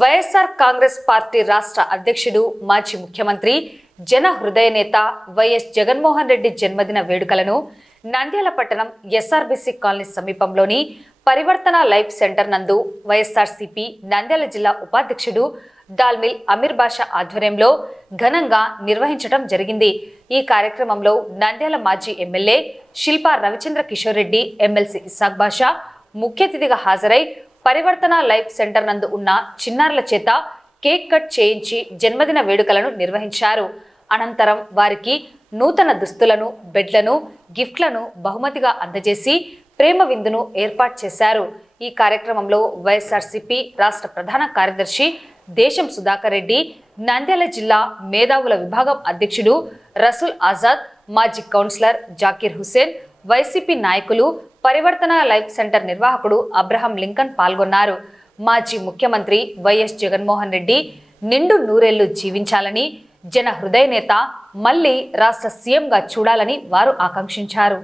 YSR Congress party రాష్ట్ర అధ్యక్షుడు మాజీ ముఖ్యమంత్రి జన హృదయ నేత వైఎస్ జగన్మోహన్ రెడ్డి జన్మదిన వేడుకలను నంద్యాల పట్టణం ఎస్ఆర్బీసీ కాలనీ సమీపంలోని పరివర్తన లైఫ్ సెంటర్ నందు వైఎస్ఆర్సీపీ నంద్యాల జిల్లా ఉపాధ్యక్షుడు దాల్మిల్ అమీర్ బాషా ఆధ్వర్యంలో ఘనంగా నిర్వహించడం జరిగింది. ఈ కార్యక్రమంలో నంద్యాల మాజీ ఎమ్మెల్యే శిల్పా రవిచంద్ర కిషోర్ రెడ్డి, ఎమ్మెల్సీ ఇసాక్ బాషా ముఖ్య అతిథిగా హాజరై పరివర్తన లైఫ్ సెంటర్ నందు ఉన్న చిన్నారుల చేత కేక్ కట్ చేయించి జన్మదిన వేడుకలను నిర్వహించారు. అనంతరం వారికి నూతన దుస్తులను, బెడ్లను, గిఫ్ట్లను బహుమతిగా అందజేసి ప్రేమ విందును ఏర్పాటు చేశారు. ఈ కార్యక్రమంలో వైఎస్ఆర్సీపీ రాష్ట్ర ప్రధాన కార్యదర్శి దేశం సుధాకర్ రెడ్డి, నంద్యాల జిల్లా మేధావుల విభాగం అధ్యక్షుడు రసూల్ ఆజాద్, మాజీ కౌన్సిలర్ జాకీర్ హుసేన్, వైసీపీ నాయకులు, పరివర్తన లైఫ్ సెంటర్ నిర్వాహకుడు అబ్రహం లింకన్ పాల్గొన్నారు. మాజీ ముఖ్యమంత్రి వైఎస్ జగన్మోహన్ రెడ్డి నిండు నూరేళ్లు జీవించాలని, జన హృదయ నేత మళ్లీ రాష్ట్ర సీఎంగా చూడాలని వారు ఆకాంక్షించారు.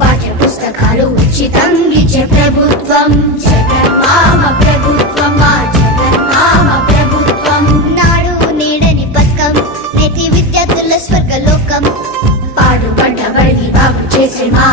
పాఠ్య పుస్తకాలు ఉచితం ఇచ్చే ప్రభుత్వం జగన్మామ ప్రభుత్వం, మా జగన్మామ ప్రభుత్వం. నాడు నేడని పథకం నేటి విద్యార్థుల స్వర్గలోకం, పాడుపడ్డ బడి బాగు చేసే మా